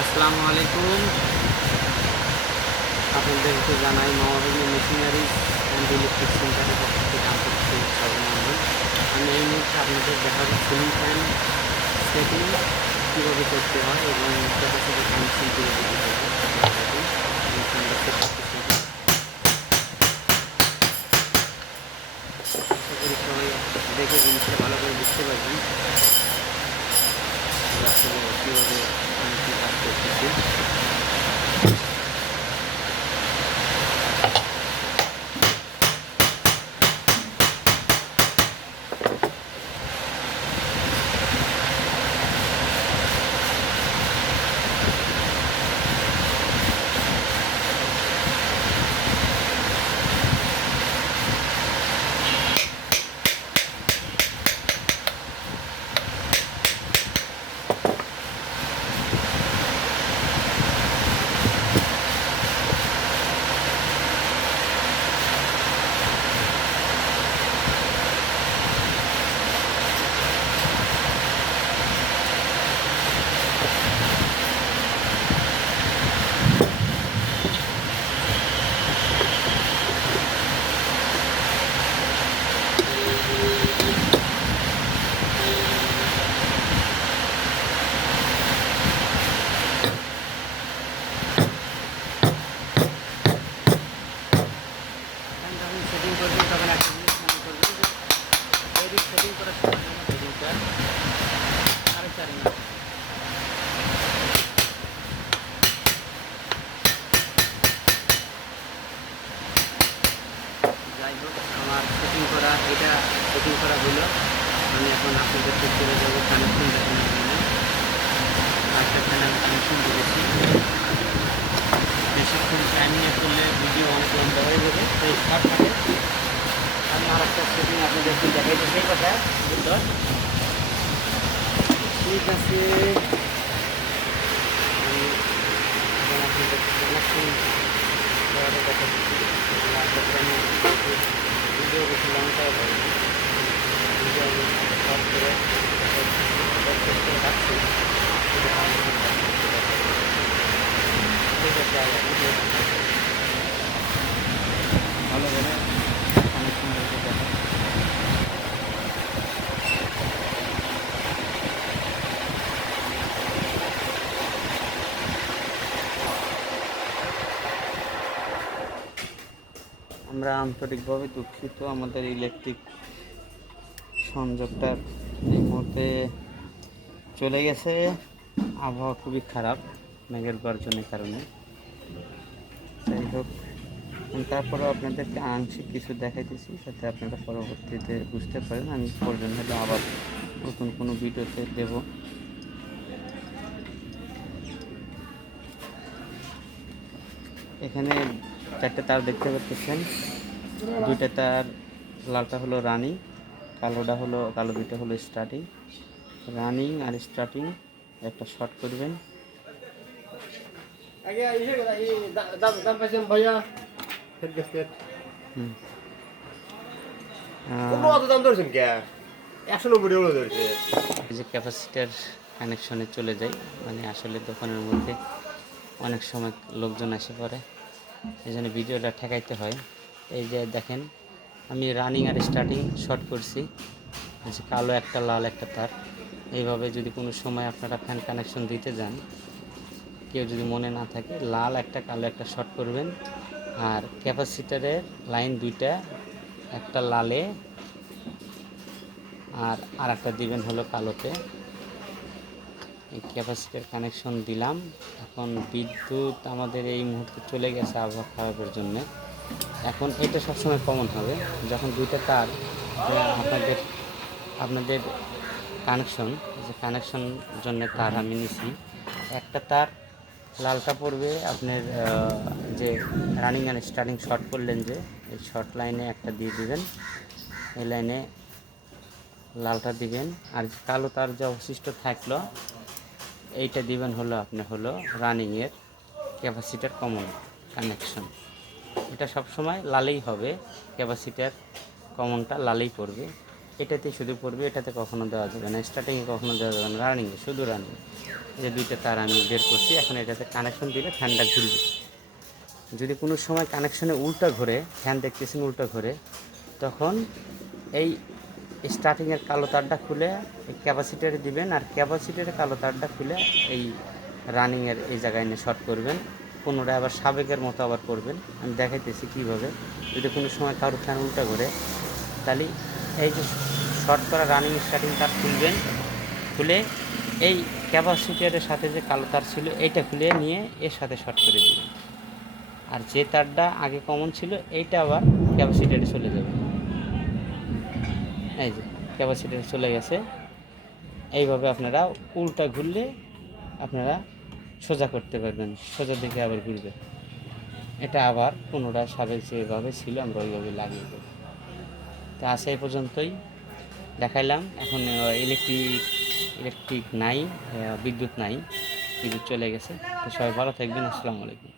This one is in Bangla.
আসসালামু আলাইকুম। আপনাদেরকে জানাই নওয়াবী মেশিনারিজ অ্যান্ড ইলেকট্রিক সেন্টারের পক্ষ থেকে আন্তরিক অভিনন্দন। আমি এই মুহূর্তে আপনাদের দেখাবো সিলিং ফ্যান সেটিং কীভাবে করতে হয় এবং ক্যাপাসিটি কানেকশন কীভাবে দিতে হয়। দেখুন এই ফ্যানটা সেট করতেছি। আশা করি সবাই দেখে জিনিসটা ভালো করে বুঝতে পারবেন যে আসলে কীভাবে আমি কী কাজ করতেছি। যখন সেটিং করবেন তখন একটা জিনিস মনে করবেন যে এর সেটিং করার সময় যেন সেটিংটা সাড়ে চার ইঞ্চি। যাই হোক, আমার সেটিং করা হলো। আমি এখন আপনাদের চেক করে যাবো কানেকশন দেখানোর জন্য। একটা ফ্যান আমি কানেকশন দিয়েছি। বেশিক্ষণ টাইম নিয়ে করলে ভিডিও অনেক লম্বা হয়ে যাবে, তাই শর্টকাটে আমি আর একটা সেটিং আপনাদেরকে দেখাইতে সেই কথা বুঝল। ঠিক আছে, আমি এখন আপনাদের কানেকশন দেওয়ার কথা আমি ভিডিও বেশি লংটা হবে, ভিডিও আমি শর্ট করে রাখছি। ঠিক আছে, ভালো করে কানেকশন করতে কথা। আমরা আন্তরিকভাবে দুঃখিত, আমাদের ইলেকট্রিক সংযোগটা এই মুহূর্তে চলে গেছে। আবহাওয়া খুবই খারাপ মেঘের গর্জনের কারণে। যাই হোক, তারপরে আপনাদেরকে আংশিক কিছু দেখাইতেছি যাতে আপনারা পরবর্তীতে বুঝতে পারেন। আমি প্রয়োজন হলে আবার নতুন কোনো ভিডিওতে দেব। এখানে চারটে তার দেখতে পাচ্ছেন, দুইটা তার, লালটা হলো রানিং, কালো দুইটা হলো স্টার্টিং। রানিং আর স্টার্টিং একটা শর্ট করবেন। যে ক্যাপাসিটার কানেকশনে চলে যায়, মানে আসলে দোকানের মধ্যে অনেক সময় লোকজন এসে পড়ে, এই জন্য ভিডিওটা ঠেকাইতে হয়। এই যে দেখেন, আমি রানিং আর স্টার্টিং শর্ট করছি, যে কালো একটা লাল একটা তার। এইভাবে যদি কোনো সময় আপনারা ফ্যান কানেকশন দিতে যান, কেউ যদি মনে না থাকে, লাল একটা কালো একটা শর্ট করবেন। আর ক্যাপাসিটারের লাইন দুইটা, একটা লালে আর একটা দিবেন হলো কালোতে। এই ক্যাপাসিটার কানেকশন দিলাম। এখন বিদ্যুৎ আমাদের এই মুহূর্তে চলে গেছে আবহাওয়া খারাপের জন্য। এখন এটা সবসময় কমন হবে যখন দুইটা তার আপনাদের কানেকশন জন্য তার আমি নিছি। একটা তার লালটা পড়বে আপনার যে রানিং অ্যান্ড স্টার্টিং শর্ট করলেন, যে এই শর্ট লাইনে একটা দিয়ে দিবেন, এই লাইনে লালটা দিবেন। আর কালো তার যে অবশিষ্ট থাকলো এইটা দিবেন হলো রানিংয়ের ক্যাপাসিটার কমন কানেকশন। এটা সবসময় লালেই হবে, ক্যাপাসিটার কমনটা লালেই পড়বে, এটাতে শুধু পড়বে, এটাতে কখনো দেওয়া যাবে না, স্টার্টিংয়ে কখনো দেওয়া যাবে না, রানিংয়ে শুধু রানিং। এই দুইটা তার আমি বের করছি। এখন এটাতে কানেকশন দিলে ফ্যানটা ঘুরবে। যদি কোনো সময় কানেকশনে উল্টা ঘোরে, ফ্যান দেখতেছেন উল্টা ঘোরে, তখন এই স্টার্টিংয়ের কালো তারটা খুলে এই ক্যাপাসিটারে দিবেন, আর ক্যাপাসিটারে কালো তারটা খুলে এই রানিংয়ের এই জায়গায় এনে শর্ট করবেন। পুনরায় আবার সাবেকের মতো আবার করবেন। আমি দেখাইতেছি কীভাবে। যদি কোনো সময় কারো ফ্যান উল্টা ঘোরে, তাহলে এই যে শর্ট করা রানিং স্টার্টিং তার খুলবেন, খুলে এই ক্যাপাসিটারের সাথে যে কালো তার ছিল এইটা খুলে নিয়ে এর সাথে শর্ট করে দিবেন। আর যে তারটা আগে কমন ছিল এইটা আবার ক্যাপাসিটারে চলে যাবে। এই যে ক্যাপাসিটারে চলে গেছে। এইভাবে আপনারা উল্টা ঘুরলে আপনারা সোজা করতে পারবেন, সোজা দিকে আবার ঘুরবে। এটা আবার পুনরায় সাবেক যেভাবে ছিল আমরা ওইভাবে লাগিয়ে দেব। তো আসে এই পর্যন্তই দেখাইলাম। এখন ইলেকট্রিক নাই, বিদ্যুৎ নাই, বিদ্যুৎ চলে গেছে। তো সবাই ভালো থাকবেন। আসসালামু আলাইকুম।